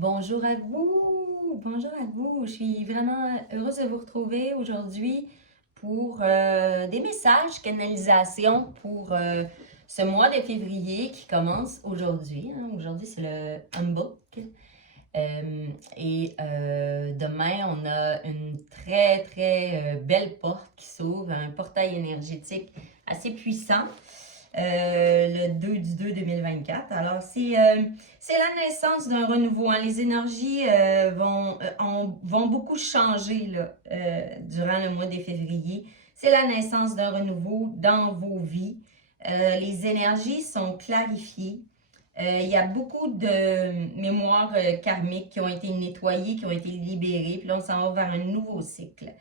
Bonjour à vous, bonjour à vous. Je suis vraiment heureuse de vous retrouver aujourd'hui pour des messages, canalisation pour ce mois de février qui commence aujourd'hui. Aujourd'hui, c'est le Humboldt. Demain, on a une très belle porte qui s'ouvre, un portail énergétique assez puissant. Le 2 du 2 2024. Alors, c'est la naissance d'un renouveau. Hein. Les énergies vont beaucoup changer là, durant le mois de février. C'est la naissance d'un renouveau dans vos vies. Les énergies sont clarifiées. Il y a beaucoup de mémoires karmiques qui ont été nettoyées, qui ont été libérées. Puis là, on s'en va vers un nouveau cycle.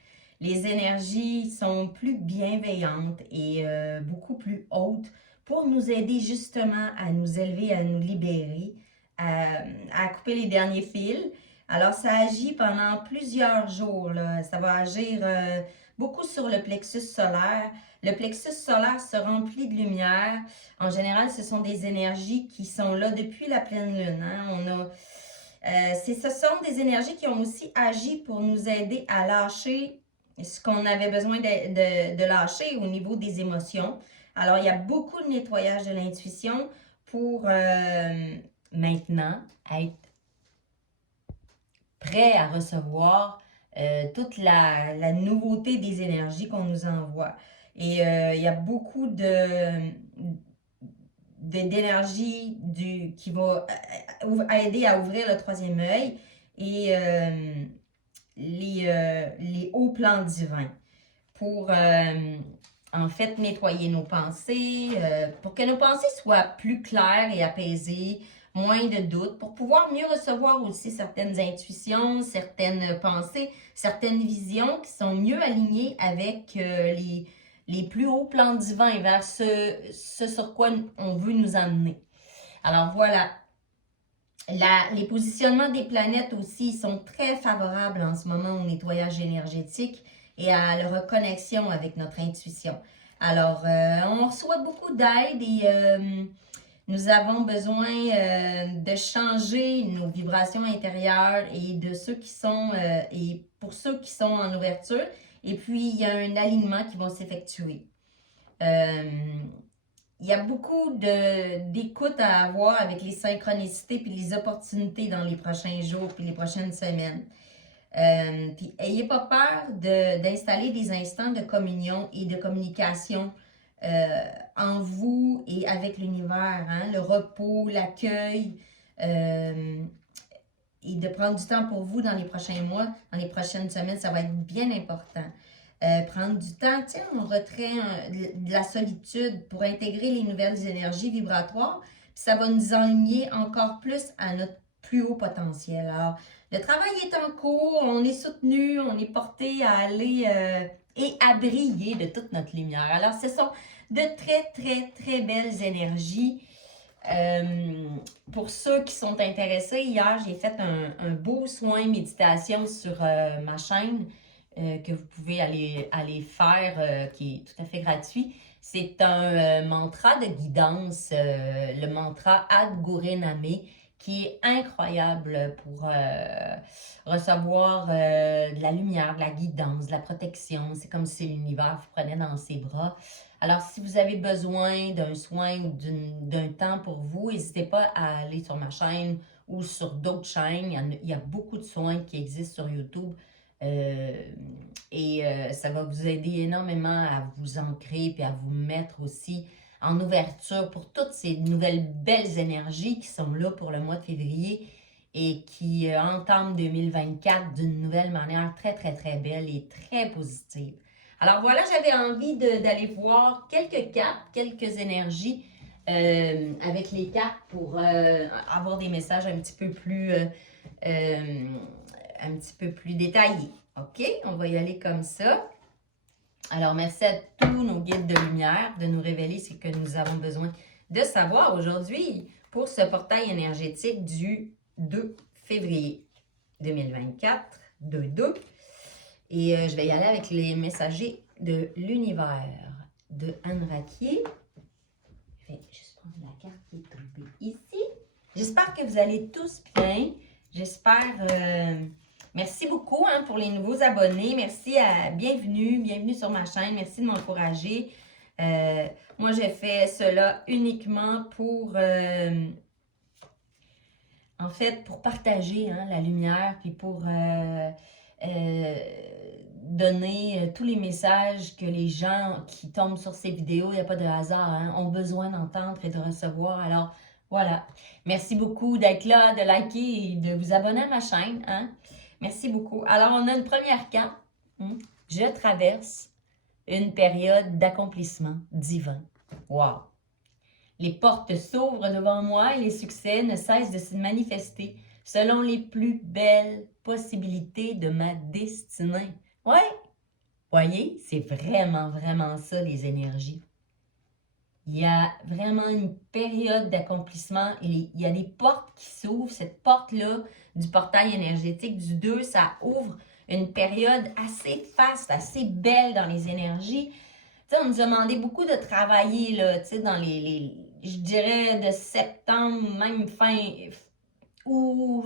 Les énergies sont plus bienveillantes et beaucoup plus hautes pour nous aider justement à nous élever, à nous libérer, à couper les derniers fils. Alors, ça agit pendant plusieurs jours. Là. Ça va agir beaucoup sur le plexus solaire. Le plexus solaire se remplit de lumière. En général, ce sont des énergies qui sont là depuis la pleine lune. Hein. Ce sont des énergies qui ont aussi agi pour nous aider à lâcher ce qu'on avait besoin de lâcher au niveau des émotions. Alors, il y a beaucoup de nettoyage de l'intuition pour maintenant être prêt à recevoir toute la nouveauté des énergies qu'on nous envoie. Et il y a beaucoup d'énergie qui va aider à ouvrir le troisième œil et les hauts plans divins pour en fait nettoyer nos pensées, pour que nos pensées soient plus claires et apaisées, moins de doutes, pour pouvoir mieux recevoir aussi certaines intuitions, certaines pensées, certaines visions qui sont mieux alignées avec les plus hauts plans divins vers ce sur quoi on veut nous emmener. Alors voilà, les positionnements des planètes aussi sont très favorables en ce moment au nettoyage énergétique et à la reconnexion avec notre intuition. Alors, on reçoit beaucoup d'aide et nous avons besoin de changer nos vibrations intérieures et de ceux qui sont et pour ceux qui sont en ouverture. Et puis, il y a un alignement qui va s'effectuer. Il y a beaucoup d'écoute à avoir avec les synchronicités puis les opportunités dans les prochains jours puis les prochaines semaines. Puis ayez pas peur d'installer des instants de communion et de communication en vous et avec l'univers. Hein? Le repos, l'accueil et de prendre du temps pour vous dans les prochains mois, dans les prochaines semaines, ça va être bien important. Prendre du temps, tiens, en retrait de la solitude pour intégrer les nouvelles énergies vibratoires, puis ça va nous enligner encore plus à notre plus haut potentiel. Alors, le travail est en cours, on est soutenu, on est porté à aller et à briller de toute notre lumière. Alors, ce sont de très belles énergies. Pour ceux qui sont intéressés, hier, j'ai fait un beau soin méditation sur ma chaîne que vous pouvez aller faire, qui est tout à fait gratuit. C'est un mantra de guidance, le mantra Ad Gurename, qui est incroyable pour recevoir de la lumière, de la guidance, de la protection. C'est comme si l'univers vous prenait dans ses bras. Alors, si vous avez besoin d'un soin ou d'un temps pour vous, n'hésitez pas à aller sur ma chaîne ou sur d'autres chaînes. Il y a beaucoup de soins qui existent sur YouTube. Ça va vous aider énormément à vous ancrer puis à vous mettre aussi en ouverture pour toutes ces nouvelles belles énergies qui sont là pour le mois de février et qui entament 2024 d'une nouvelle manière très belle et très positive. Alors voilà, j'avais envie d'aller voir quelques cartes, quelques énergies avec les cartes pour avoir des messages un petit peu plus détaillés. OK, on va y aller comme ça. Alors, merci à tous nos guides de lumière de nous révéler ce que nous avons besoin de savoir aujourd'hui pour ce portail énergétique du 2 février 2024, 2-2. Et je vais y aller avec les messagers de l'univers de Anne Raquier. Je vais juste prendre la carte qui est tombée ici. J'espère que vous allez tous bien. J'espère... merci beaucoup hein, pour les nouveaux abonnés. Merci bienvenue sur ma chaîne. Merci de m'encourager. Moi, j'ai fait cela uniquement pour... en fait, pour partager hein, la lumière, puis pour donner tous les messages que les gens qui tombent sur ces vidéos, il n'y a pas de hasard, hein, ont besoin d'entendre et de recevoir. Alors, voilà. Merci beaucoup d'être là, de liker et de vous abonner à ma chaîne. Hein. Merci beaucoup. Alors, on a une première carte. Je traverse une période d'accomplissement divin. Wow! Les portes s'ouvrent devant moi et les succès ne cessent de se manifester selon les plus belles possibilités de ma destinée. Ouais, voyez, c'est vraiment ça, les énergies. Il y a vraiment une période d'accomplissement et il y a des portes qui s'ouvrent. Cette porte-là, du portail énergétique du 2, ça ouvre une période assez faste, assez belle dans les énergies. Tu sais, on nous a demandé beaucoup de travailler, là, tu sais, dans je dirais, de septembre, même fin, ou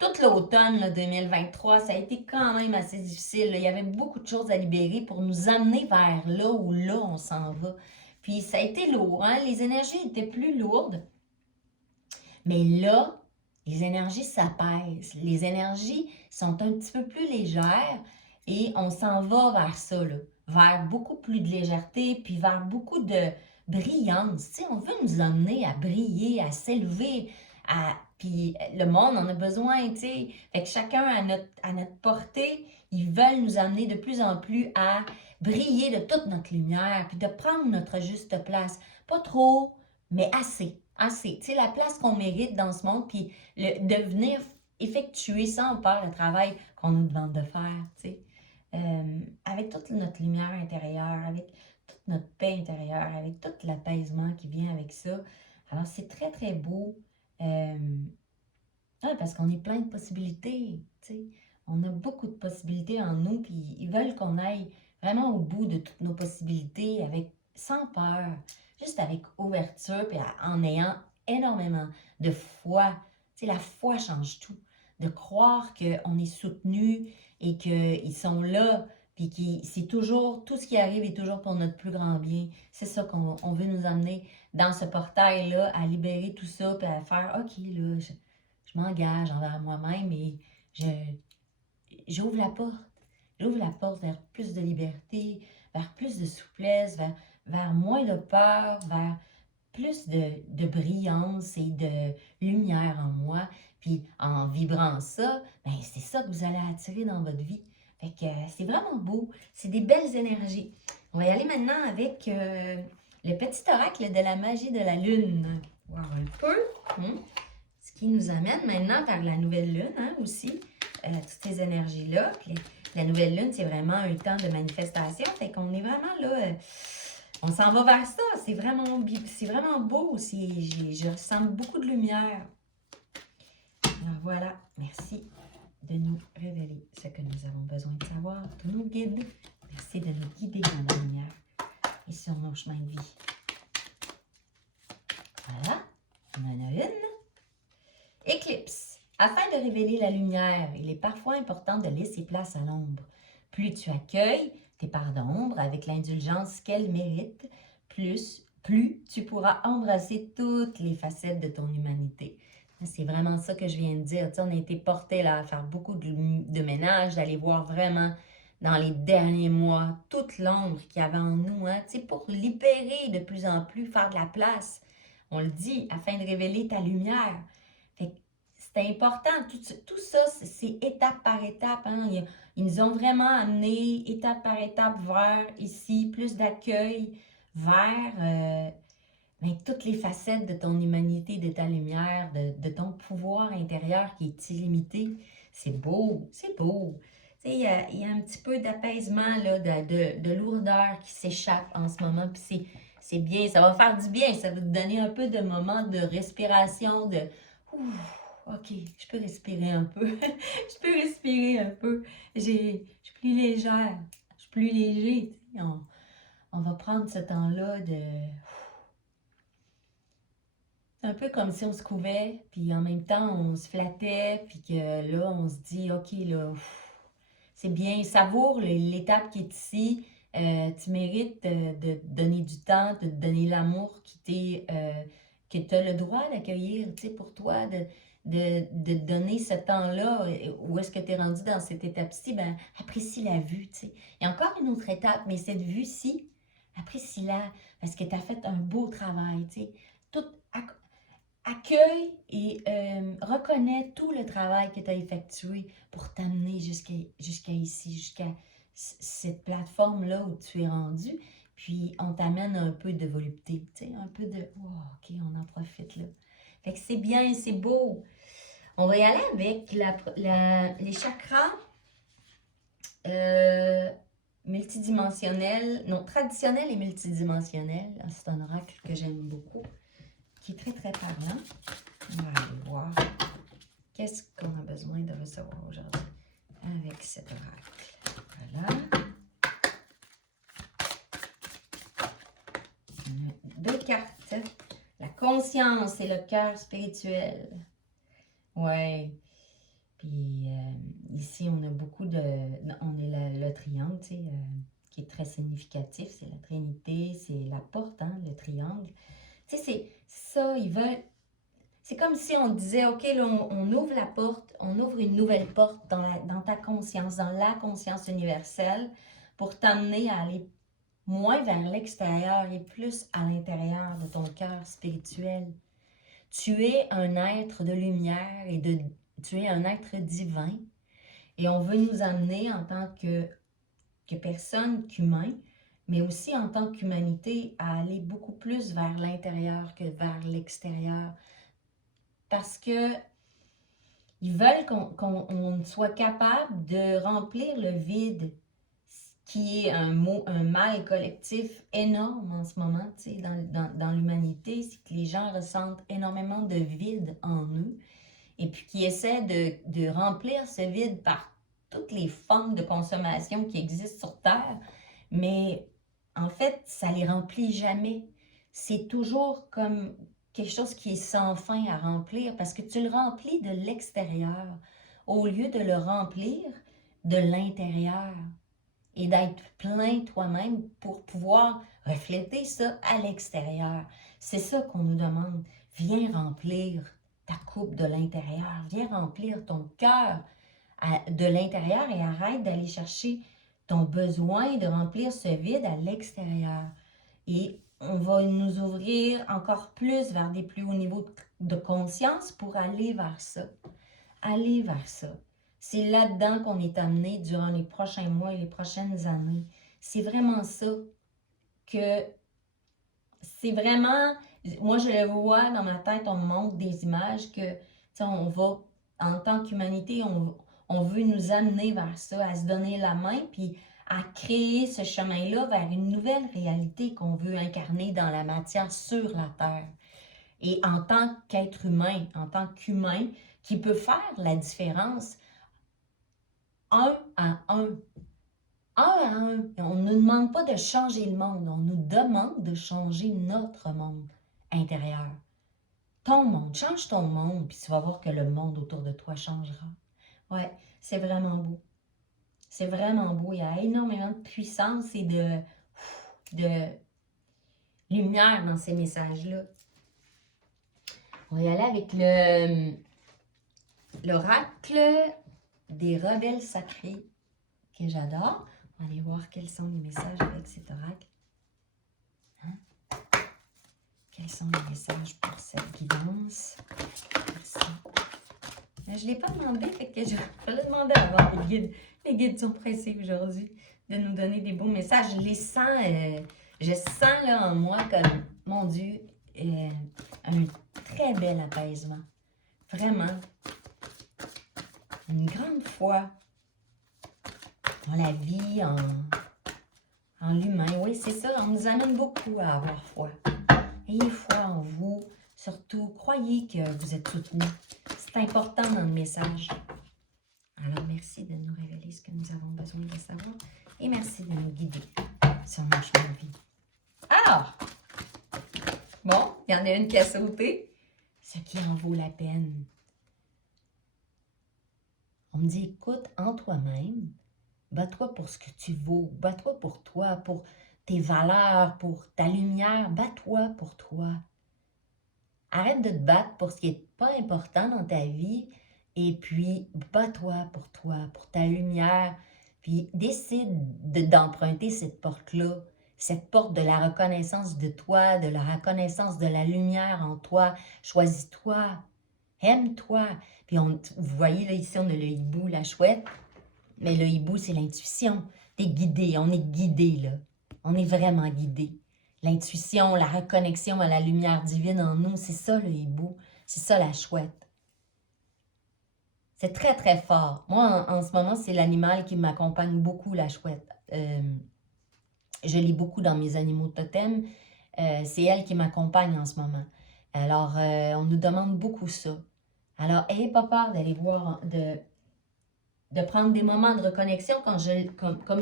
toute l'automne 2023, ça a été quand même assez difficile. Là. Il y avait beaucoup de choses à libérer pour nous amener vers là où là on s'en va. Puis ça a été lourd, hein? Les énergies étaient plus lourdes. Mais là, les énergies s'apaisent. Les énergies sont un petit peu plus légères et on s'en va vers ça, là, vers beaucoup plus de légèreté, puis vers beaucoup de brillance. Tu sais, on veut nous amener à briller, à s'élever, puis le monde en a besoin, tu sais. Fait que chacun à notre portée, ils veulent nous amener de plus en plus à briller de toute notre lumière, puis de prendre notre juste place. Pas trop, mais assez. Assez. Tu sais, la place qu'on mérite dans ce monde, puis de venir effectuer sans peur le travail qu'on nous demande de faire, tu sais. Avec toute notre lumière intérieure, avec toute notre paix intérieure, avec tout l'apaisement qui vient avec ça. Alors, c'est très beau. Parce qu'on est plein de possibilités, tu sais. On a beaucoup de possibilités en nous, puis ils veulent qu'on aille vraiment au bout de toutes nos possibilités, sans peur, juste avec ouverture, puis en ayant énormément de foi. Tu sais, la foi change tout. De croire qu'on est soutenu et qu'ils sont là, puis c'est toujours, tout ce qui arrive est toujours pour notre plus grand bien. C'est ça qu'on veut nous amener dans ce portail-là, à libérer tout ça, puis à faire, OK, là, je m'engage envers moi-même et j'ouvre la porte. J'ouvre la porte vers plus de liberté, vers plus de souplesse, vers moins de peur, vers plus de brillance et de lumière en moi. Puis en vibrant ça, ben c'est ça que vous allez attirer dans votre vie. Fait que c'est vraiment beau. C'est des belles énergies. On va y aller maintenant avec le petit oracle de la magie de la lune. Voir un peu. Ce qui nous amène maintenant vers la nouvelle lune hein, aussi. Toutes ces énergies-là. La nouvelle lune, c'est vraiment un temps de manifestation. Fait qu'on est vraiment là... on s'en va vers ça. C'est vraiment beau. Je ressens beaucoup de lumière. Alors voilà. Merci de nous révéler ce que nous avons besoin de savoir. Tous nos guides. Merci de nous guider dans la lumière et sur nos chemins de vie. Voilà. On en a une. Éclipse. Afin de révéler la lumière, il est parfois important de laisser place à l'ombre. Plus tu accueilles tes parts d'ombre avec l'indulgence qu'elles méritent, plus tu pourras embrasser toutes les facettes de ton humanité. C'est vraiment ça que je viens de dire. Tu sais, on a été portés là à faire beaucoup de ménage, d'aller voir vraiment dans les derniers mois toute l'ombre qu'il y avait en nous, hein, tu sais, pour libérer de plus en plus, faire de la place. On le dit, afin de révéler ta lumière. C'est important, tout ça, c'est étape par étape. Hein? Ils nous ont vraiment amené étape par étape vers ici, plus d'accueil, vers toutes les facettes de ton humanité, de ta lumière, de ton pouvoir intérieur qui est illimité. C'est beau, c'est beau. Tu sais, il y a un petit peu d'apaisement, là, de lourdeur qui s'échappe en ce moment. Puis c'est bien, ça va faire du bien. Ça va te donner un peu de moments de respiration, de... Ouf, OK, je peux respirer un peu. Je peux respirer un peu. Je suis plus légère. Je suis plus léger. On va prendre ce temps-là de... C'est un peu comme si on se couvait, puis en même temps, on se flattait, puis que là, on se dit, OK, là, c'est bien, savoure l'étape qui est ici. Tu mérites de donner du temps, de te donner l'amour que tu as le droit d'accueillir, tu sais, pour toi, de te donner ce temps-là. Où est-ce que tu es rendu dans cette étape-ci? Ben, apprécie la vue, tu sais. Il y a encore une autre étape, mais cette vue-ci, apprécie-la, parce que tu as fait un beau travail, tu sais. Tout, accueille et reconnais tout le travail que tu as effectué pour t'amener jusqu'à ici, jusqu'à cette plateforme-là où tu es rendu. Puis, on t'amène un peu de volupté, tu sais, un peu de « Oh, OK, on en profite là. » Fait que c'est bien, c'est beau. On va y aller avec les chakras multidimensionnels, non, traditionnels et multidimensionnels. C'est un oracle que j'aime beaucoup, qui est très, très parlant. On va aller voir qu'est-ce qu'on a besoin de recevoir aujourd'hui avec cet oracle. Voilà. Deux cartes. La conscience et le cœur spirituel. Ouais. Puis ici, on a beaucoup de... On est le triangle, tu sais, qui est très significatif. C'est la Trinité, c'est la porte, hein, le triangle. Tu sais, c'est ça, ils veulent... C'est comme si on disait, OK, là, on ouvre la porte, on ouvre une nouvelle porte dans ta conscience, dans la conscience universelle, pour t'amener à aller moins vers l'extérieur et plus à l'intérieur de ton cœur spirituel. Tu es un être de lumière et tu es un être divin. Et on veut nous amener en tant que personne, qu'humain, mais aussi en tant qu'humanité, à aller beaucoup plus vers l'intérieur que vers l'extérieur. Parce que ils veulent qu'on soit capable de remplir le vide, qui est un mal collectif énorme en ce moment, tu sais, dans l'humanité. C'est que les gens ressentent énormément de vide en eux et puis qui essaient de remplir ce vide par toutes les formes de consommation qui existent sur Terre. Mais en fait, ça ne les remplit jamais. C'est toujours comme quelque chose qui est sans fin à remplir parce que tu le remplis de l'extérieur au lieu de le remplir de l'intérieur et d'être plein toi-même pour pouvoir refléter ça à l'extérieur. C'est ça qu'on nous demande. Viens remplir ta coupe de l'intérieur. Viens remplir ton cœur de l'intérieur et arrête d'aller chercher ton besoin de remplir ce vide à l'extérieur. Et on va nous ouvrir encore plus vers des plus hauts niveaux de conscience pour aller vers ça. Aller vers ça. C'est là-dedans qu'on est amené durant les prochains mois et les prochaines années. C'est vraiment ça que... C'est vraiment... Moi, je le vois dans ma tête, on me montre des images que, tu sais, on va, en tant qu'humanité, on veut nous amener vers ça, à se donner la main, puis à créer ce chemin-là vers une nouvelle réalité qu'on veut incarner dans la matière sur la Terre. Et en tant qu'être humain, en tant qu'humain, qui peut faire la différence un à un. Un à un. On ne nous demande pas de changer le monde, on nous demande de changer notre monde intérieur. Ton monde, change ton monde, puis tu vas voir que le monde autour de toi changera. Ouais, c'est vraiment beau. C'est vraiment beau. Il y a énormément de puissance et de lumière dans ces messages-là. On va y aller avec l'oracle des rebelles sacrés que j'adore. On va aller voir quels sont les messages avec cet oracle. Hein? Quels sont les messages pour cette guidance? Merci. Mais je ne l'ai pas demandé, fait que je vais le demander avant. Les guides sont pressés aujourd'hui de nous donner des beaux messages. Je les sens, je sens là en moi comme, mon Dieu, un très bel apaisement. Vraiment. Une grande foi en la vie, en l'humain. Oui, c'est ça. On nous amène beaucoup à avoir foi. Ayez foi en vous. Surtout, croyez que vous êtes soutenus. C'est important dans le message. Alors, merci de nous révéler ce que nous avons besoin de savoir. Et merci de nous guider sur notre chemin de vie. Alors, bon, il y en a une qui a sauté. qui en vaut la peine. On me dit, écoute, en toi-même, bats-toi pour ce que tu vaux, bats-toi pour toi, pour tes valeurs, pour ta lumière, bats-toi pour toi. Arrête de te battre pour ce qui n'est pas important dans ta vie et puis bats-toi pour toi, pour ta lumière, puis décide d'emprunter cette porte-là, cette porte de la reconnaissance de toi, de la reconnaissance de la lumière en toi. Choisis-toi, aime-toi. Puis vous voyez là ici, on a le hibou, la chouette, mais le hibou, c'est l'intuition. T'es guidé, on est guidé là. On est vraiment guidé. L'intuition, la reconnexion à la lumière divine en nous, c'est ça le hibou, c'est ça la chouette. C'est très, très fort. Moi, en ce moment, c'est l'animal qui m'accompagne beaucoup, la chouette. Je l'ai beaucoup dans mes animaux totems. C'est elle qui m'accompagne en ce moment. Alors, on nous demande beaucoup ça. Alors, ayez pas peur d'aller voir, de prendre des moments de reconnexion, comme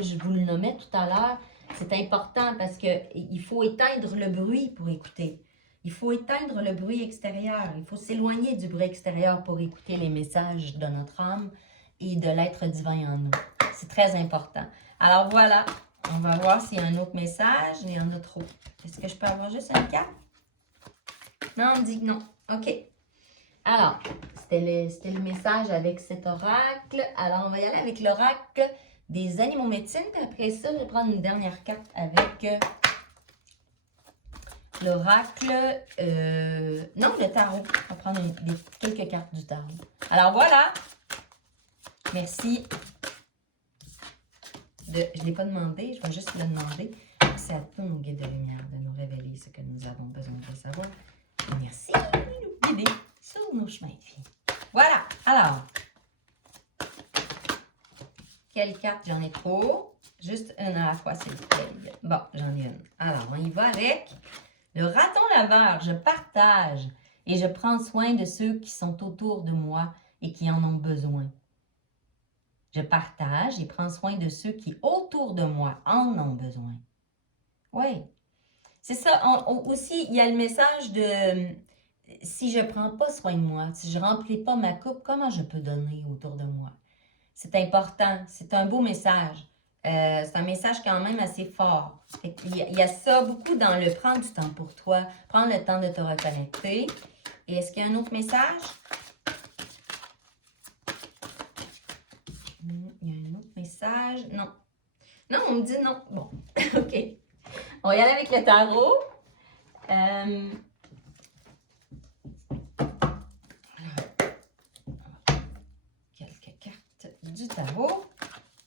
je vous le nommais tout à l'heure. C'est important parce qu'il faut éteindre le bruit pour écouter. Il faut éteindre le bruit extérieur. Il faut s'éloigner du bruit extérieur pour écouter les messages de notre âme et de l'être divin en nous. C'est très important. Alors voilà, on va voir s'il y a un autre message. Il y en a trop. Est-ce que je peux avoir juste un cas? Non, on me dit que non. OK. Alors, c'était le message avec cet oracle. Alors, on va y aller avec l'oracle des animaux médecines. Puis après ça, je vais prendre une dernière carte avec l'oracle. Non, le tarot. On va prendre quelques cartes du tarot. Alors, voilà. Merci. Je ne l'ai pas demandé, je vais juste le demander. C'est à tous nos guides de lumière de nous révéler ce que nous avons besoin de savoir. Merci de nous guider sur nos chemins de vie. Voilà. Alors, quelle carte? J'en ai trop. Juste une à la fois, s'il vous plaît. Bon, j'en ai une. Alors, on y va avec le raton laveur. Je partage et je prends soin de ceux qui sont autour de moi et qui en ont besoin. Je partage et prends soin de ceux qui, autour de moi, en ont besoin. Oui. C'est ça. Aussi, il y a le message de si je ne prends pas soin de moi, si je ne remplis pas ma coupe, comment je peux donner autour de moi? C'est important. C'est un beau message. C'est un message quand même assez fort. Il y a ça beaucoup dans le prendre du temps pour toi, prendre le temps de te reconnecter. Et est-ce qu'il y a un autre message? Il y a un autre message. Non. Non, on me dit non. Bon, OK. On va y aller avec le tarot. Quelques cartes du tarot.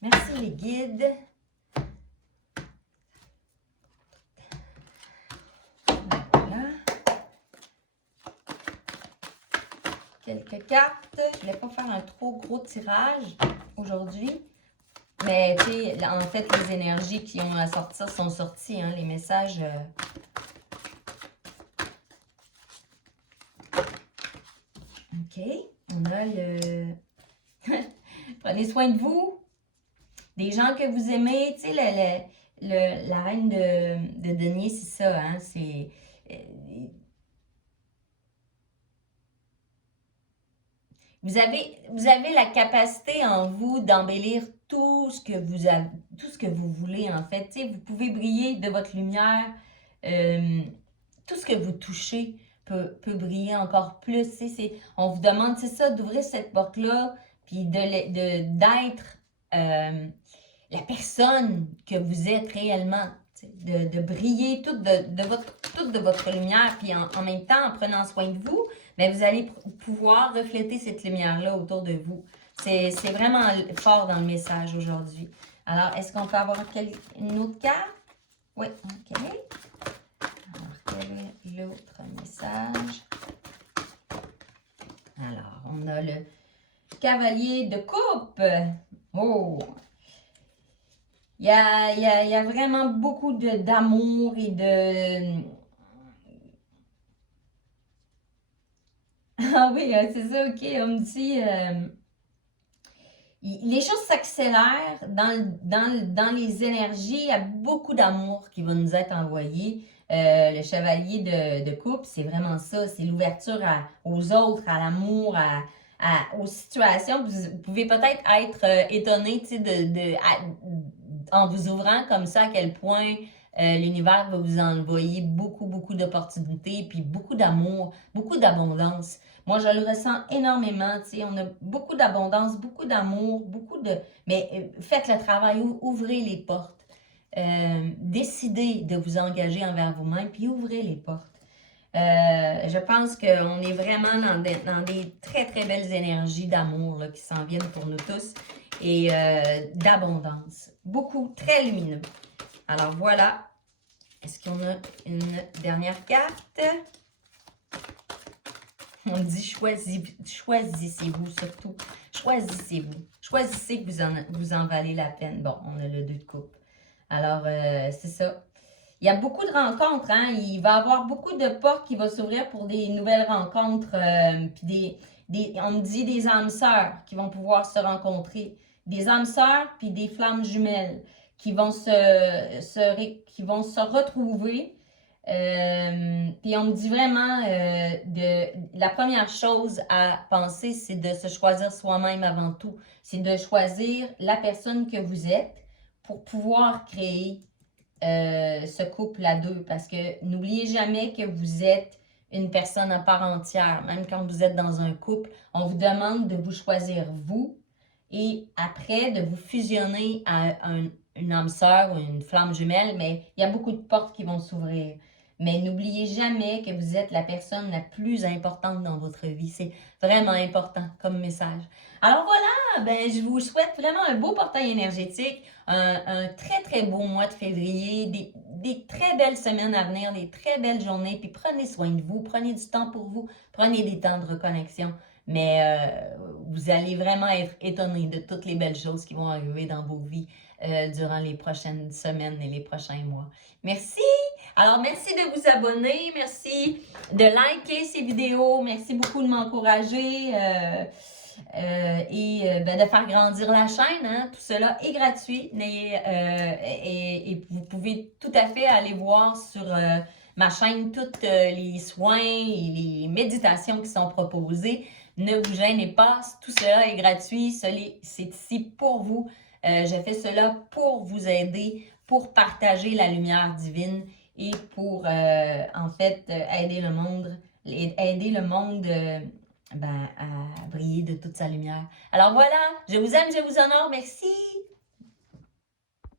Merci les guides. Voilà. Quelques cartes. Je ne vais pas faire un trop gros tirage aujourd'hui. Mais tu sais, en fait, les énergies qui ont à sortir sont sorties, hein, les messages. OK. On a le. Prenez soin de vous. Des gens que vous aimez. Tu sais, la reine de denier, c'est ça, hein. C'est. Vous avez la capacité en vous d'embellir tout ce que vous voulez, en fait. Tu sais, vous pouvez briller de votre lumière. Tout ce que vous touchez peut briller encore plus. On vous demande, c'est ça, d'ouvrir cette porte-là, puis d'être la personne que vous êtes réellement. De briller toute de votre lumière, puis en même temps, en prenant soin de vous, mais vous allez pouvoir refléter cette lumière-là autour de vous. C'est vraiment fort dans le message aujourd'hui. Alors, est-ce qu'on peut avoir une autre carte? Oui, OK. Alors, quel est l'autre message? Alors, on a le cavalier de coupe. Oh! Il y a vraiment beaucoup d'amour et de... Ah oui, c'est ça, OK. On me dit... les choses s'accélèrent dans les énergies. Il y a beaucoup d'amour qui va nous être envoyé. Le chevalier de coupe, c'est vraiment ça. C'est l'ouverture aux autres, à l'amour, aux situations. Vous pouvez peut-être être étonné en vous ouvrant comme ça à quel point l'univers va vous envoyer beaucoup, beaucoup d'opportunités, puis beaucoup d'amour, beaucoup d'abondance. Moi, je le ressens énormément, tu sais, on a beaucoup d'abondance, beaucoup d'amour, Mais faites le travail, ouvrez les portes. Décidez de vous engager envers vous-même, puis ouvrez les portes. Je pense qu'on est vraiment dans des très, très belles énergies d'amour qui s'en viennent pour nous tous et d'abondance. Beaucoup, très lumineux. Alors voilà. Est-ce qu'on a une dernière carte? On dit choisissez-vous surtout. Choisissez-vous. Choisissez que vous en valez la peine. Bon, on a le 2 de coupe. Alors, c'est ça. Il y a beaucoup de rencontres, hein? Il va y avoir beaucoup de portes qui vont s'ouvrir pour des nouvelles rencontres. Puis on me dit des âmes sœurs qui vont pouvoir se rencontrer. Des âmes sœurs puis des flammes jumelles qui vont qui vont se retrouver. Puis on me dit vraiment la première chose à penser, c'est de se choisir soi-même avant tout. C'est de choisir la personne que vous êtes pour pouvoir créer ce couple à deux. Parce que n'oubliez jamais que vous êtes une personne à part entière. Même quand vous êtes dans un couple, on vous demande de vous choisir vous et après de vous fusionner à une âme sœur ou une flamme jumelle. Mais il y a beaucoup de portes qui vont s'ouvrir. Mais n'oubliez jamais que vous êtes la personne la plus importante dans votre vie. C'est vraiment important comme message. Alors voilà, ben, je vous souhaite vraiment un beau portail énergétique, un très très beau mois de février, des très belles semaines à venir, des très belles journées. Puis prenez soin de vous, prenez du temps pour vous, prenez des temps de reconnexion. Mais vous allez vraiment être étonnés de toutes les belles choses qui vont arriver dans vos vies durant les prochaines semaines et les prochains mois. Merci! Alors, merci de vous abonner, merci de liker ces vidéos, merci beaucoup de m'encourager et de faire grandir la chaîne. Hein. Tout cela est gratuit et vous pouvez tout à fait aller voir sur ma chaîne tous les soins et les méditations qui sont proposées. Ne vous gênez pas, tout cela est gratuit, c'est ici pour vous. Je fais cela pour vous aider, pour partager la lumière divine et pour, en fait, aider le monde à briller de toute sa lumière. Alors voilà, je vous aime, je vous honore, merci!